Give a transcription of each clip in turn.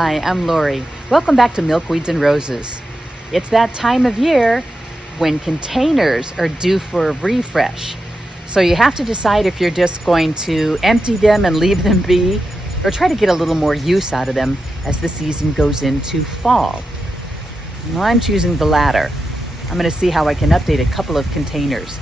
Hi, I'm Lori. Welcome back to Milkweeds and Roses. It's that time of year when containers are due for a refresh. So you have to decide if you're just going to empty them and leave them be, or try to get a little more use out of them as the season goes into fall. Well, I'm choosing the latter. I'm going to see how I can update a couple of containers.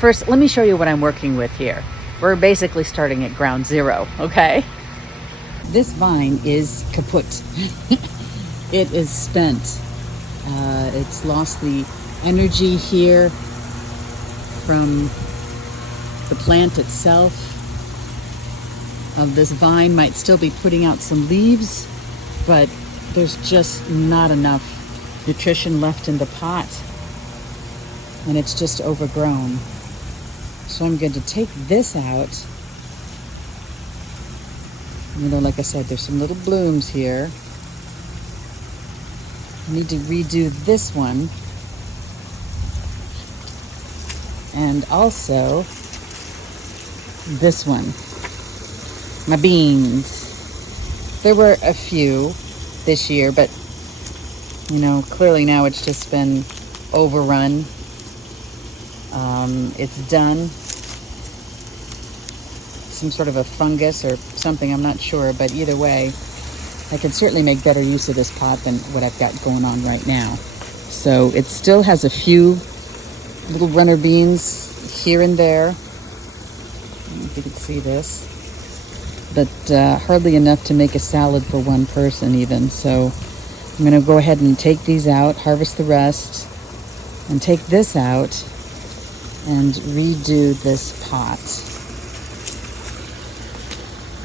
First, let me show you what I'm working with here. We're basically starting at ground zero, okay? This vine is kaput. It is spent. It's lost the energy here from the plant itself. This vine might still be putting out some leaves, but there's just not enough nutrition left in the pot, and it's just overgrown. So I'm going to take this out. You know, like I said, there's some little blooms here. I need to redo this one. And also this one. My beans. There were a few this year, but you know, clearly now it's just been overrun. It's done. Some sort of a fungus or something, I'm not sure, but either way, I can certainly make better use of this pot than what I've got going on right now. So it still has a few little runner beans here and there. I don't know if you can see this, but hardly enough to make a salad for one person even. So I'm going to go ahead and take these out, harvest the rest, and take this out and redo this pot.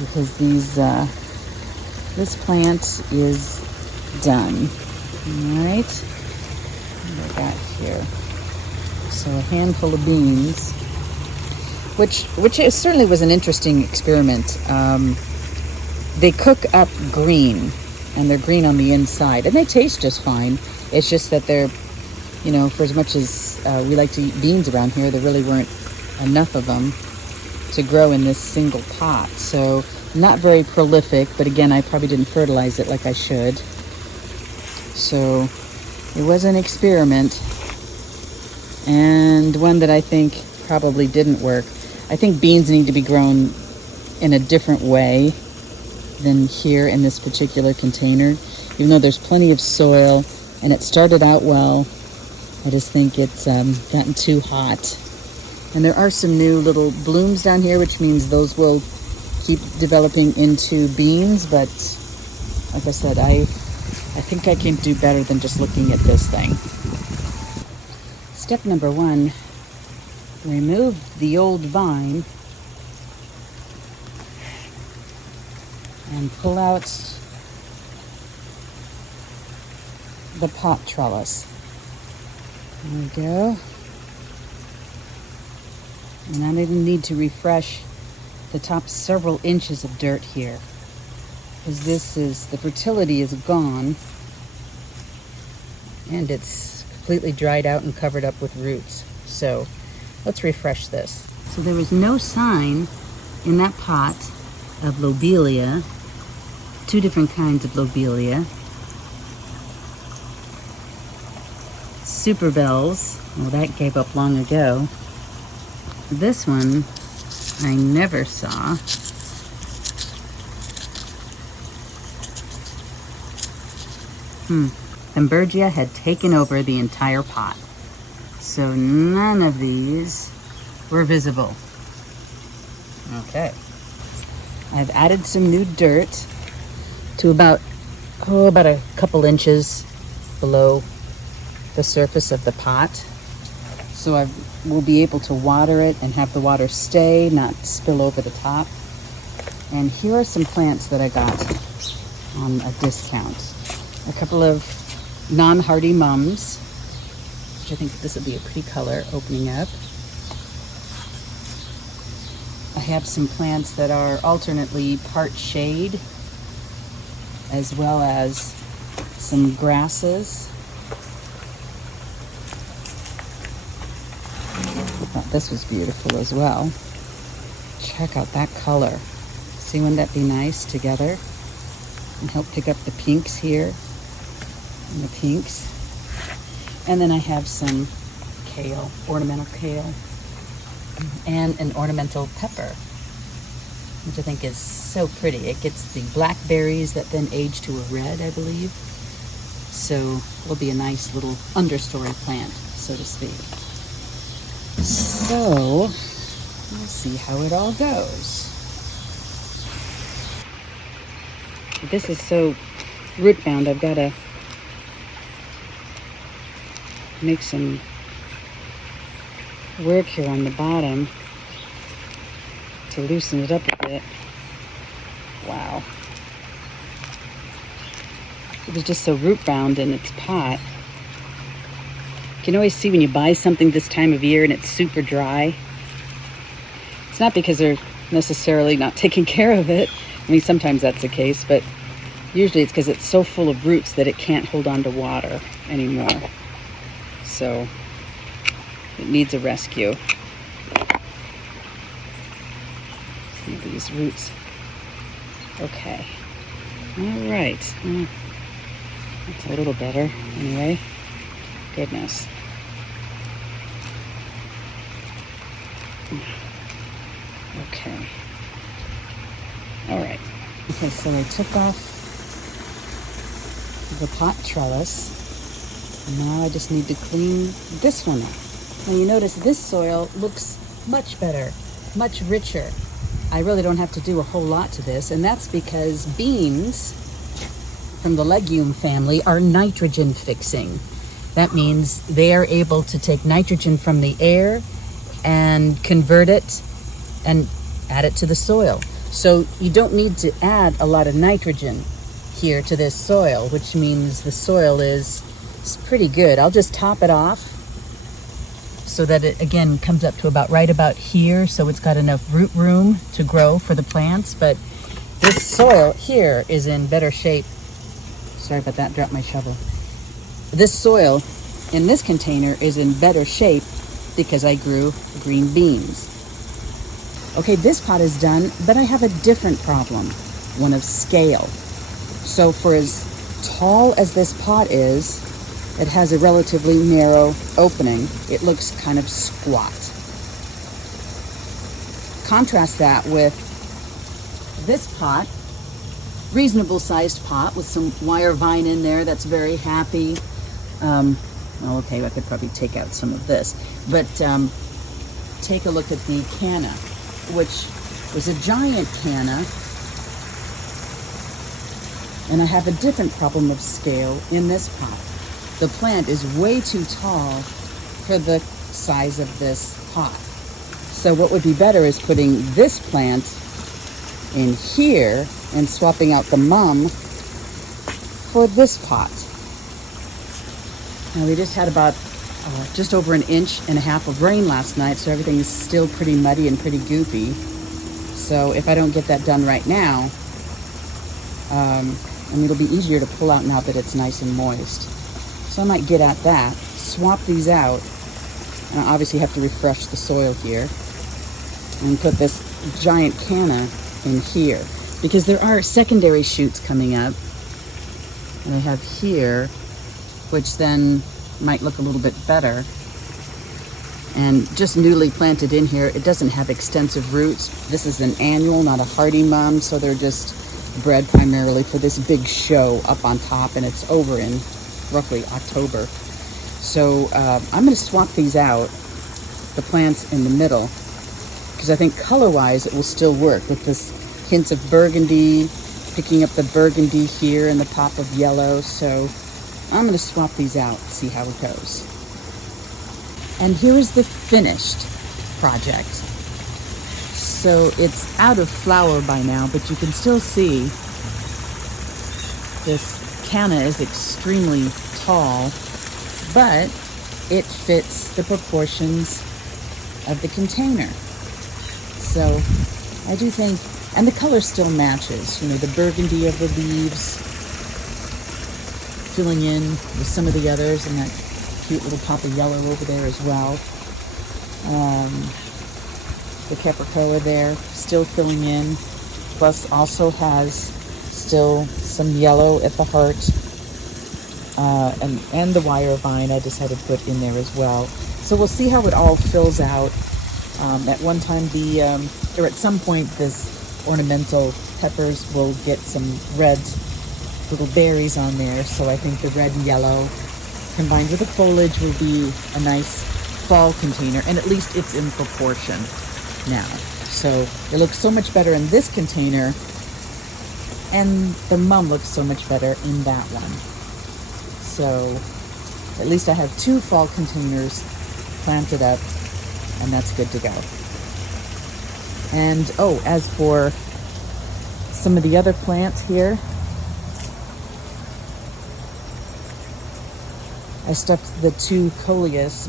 Because this plant is done. All right, what do I got here? So a handful of beans, which certainly was an interesting experiment. They cook up green, and they're green on the inside, and they taste just fine. It's just that they're, you know, for as much as we like to eat beans around here, there really weren't enough of them to grow in this single pot. So not very prolific, but again, I probably didn't fertilize it like I should. So it was an experiment, and one that I think probably didn't work. I think beans need to be grown in a different way than here in this particular container. Even though there's plenty of soil and it started out well, I just think it's gotten too hot. And there are some new little blooms down here, which means those will keep developing into beans. But like I said, I think I can do better than just looking at this thing. Step number one, remove the old vine and pull out the pot trellis. There we go. And I didn't need to refresh the top several inches of dirt here, because the fertility is gone and it's completely dried out and covered up with roots. So let's refresh this. So there was no sign in that pot of lobelia, two different kinds of lobelia. Super bells, well, that gave up long ago. This one I never saw. Thunbergia had taken over the entire pot, so none of these were visible. Okay, I've added some new dirt to about a couple inches below the surface of the pot, so we'll be able to water it and have the water stay, not spill over the top. And here are some plants that I got on a discount. A couple of non-hardy mums, which I think this would be a pretty color opening up. I have some plants that are alternately part shade, as well as some grasses. I thought this was beautiful as well. Check out that color. See, wouldn't that be nice together? and help pick up the pinks here and the pinks. And then I have some kale, ornamental kale, and an ornamental pepper, which I think is so pretty. It gets the blackberries that then age to a red, I believe. So it'll be a nice little understory plant, so to speak. So we'll see how it all goes. This is so root bound, I've got to make some work here on the bottom to loosen it up a bit. Wow. It was just so root bound in its pot. You can always see when you buy something this time of year and it's super dry. It's not because they're necessarily not taking care of it. I mean, sometimes that's the case, but usually it's because it's so full of roots that it can't hold on to water anymore. So it needs a rescue. Some of these roots. Okay. All right. That's a little better anyway. Goodness. Okay. All right. Okay, so I took off the pot trellis. And now I just need to clean this one up. Now you notice this soil looks much better, much richer. I really don't have to do a whole lot to this, and that's because beans from the legume family are nitrogen fixing. That means they are able to take nitrogen from the air and convert it and add it to the soil. So you don't need to add a lot of nitrogen here to this soil, which means the soil is pretty good. I'll just top it off so that it again comes up to right about here, so it's got enough root room to grow for the plants. But this soil here is in better shape. Sorry about that, dropped my shovel. This soil in this container is in better shape because I grew green beans. Okay, this pot is done, but I have a different problem, one of scale. So for as tall as this pot is, it has a relatively narrow opening. It looks kind of squat. Contrast that with this pot, reasonable sized pot with some wire vine in there that's very happy. Well, okay, I could probably take out some of this, but take a look at the canna, which is a giant canna, and I have a different problem of scale in this pot. The plant is way too tall for the size of this pot. So what would be better is putting this plant in here and swapping out the mum for this pot. Now we just had about just over 1.5 inches of rain last night, so everything is still pretty muddy and pretty goopy. So if I don't get that done right now, and it'll be easier to pull out now that it's nice and moist. So I might get at that, swap these out, and I obviously have to refresh the soil here, and put this giant canna in here, because there are secondary shoots coming up, and I have here, which then might look a little bit better. And just newly planted in here, it doesn't have extensive roots. This is an annual, not a hardy mum, so they're just bred primarily for this big show up on top, and it's over in roughly October. So I'm going to swap these out, the plants in the middle, because I think color-wise it will still work with this hints of burgundy, picking up the burgundy here and the pop of yellow. So I'm going to swap these out, see how it goes. And here is the finished project. So it's out of flower by now, but you can still see this canna is extremely tall, but it fits the proportions of the container. So I do think, and the color still matches, you know, the burgundy of the leaves filling in with some of the others, and that cute little pop of yellow over there as well. The capricoa there still filling in, plus also has Still some yellow at the heart, and the wire vine I decided to put in there as well. So we'll see how it all fills out. At one time, or at some point, this ornamental peppers will get some red little berries on there. So I think the red and yellow combined with the foliage will be a nice fall container, and at least it's in proportion now. So it looks so much better in this container, and the mum looks so much better in that one. So at least I have 2 fall containers planted up, and that's good to go. And as for some of the other plants here, I stuffed the 2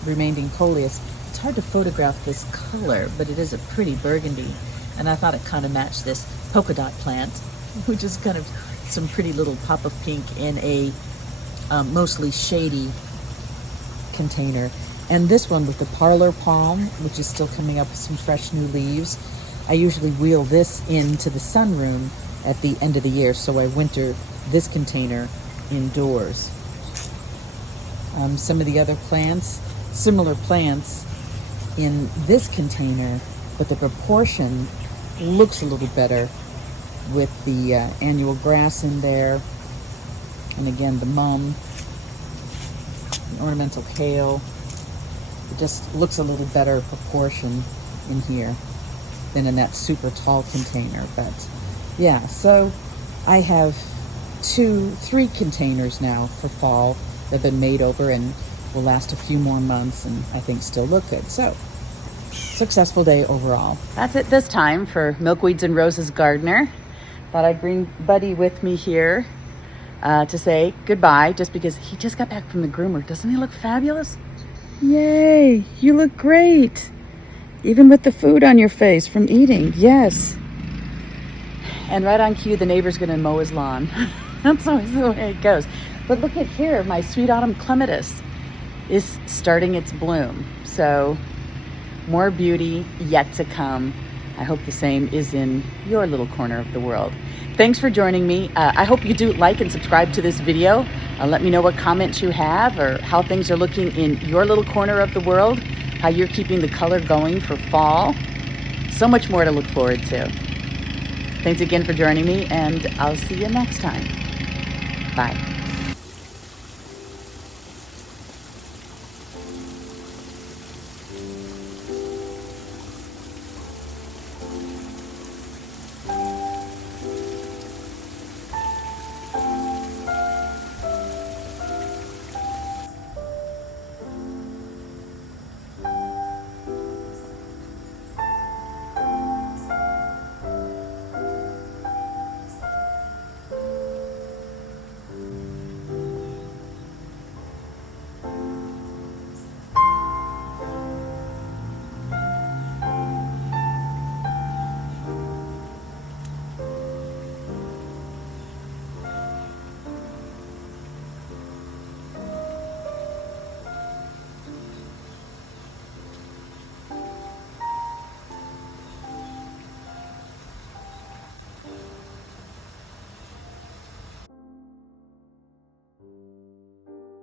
remaining coleus. It's hard to photograph this color, but it is a pretty burgundy, and I thought it kind of matched this polka dot plant, which is kind of some pretty little pop of pink in a mostly shady container. And this one with the parlor palm, which is still coming up with some fresh new leaves. I usually wheel this into the sunroom at the end of the year, so I winter this container indoors. Some of the other plants, similar plants in this container, but the proportion looks a little better with the annual grass in there. And again, the mum, the ornamental kale. It just looks a little better proportion in here than in that super tall container. But yeah, so I have 3 containers now for fall. They've been made over and will last a few more months, and I think still look good. So, successful day overall. That's it this time for Milkweeds and Roses Gardener. Thought I'd bring Buddy with me here to say goodbye, just because he just got back from the groomer. Doesn't he look fabulous? Yay, you look great. Even with the food on your face from eating, yes. And right on cue, the neighbor's gonna mow his lawn. That's always the way it goes. But look at here, my sweet autumn clematis is starting its bloom. So more beauty yet to come. I hope the same is in your little corner of the world. Thanks for joining me. I hope you do like and subscribe to this video. Let me know what comments you have or how things are looking in your little corner of the world, how you're keeping the color going for fall. So much more to look forward to. Thanks again for joining me, and I'll see you next time. Bye.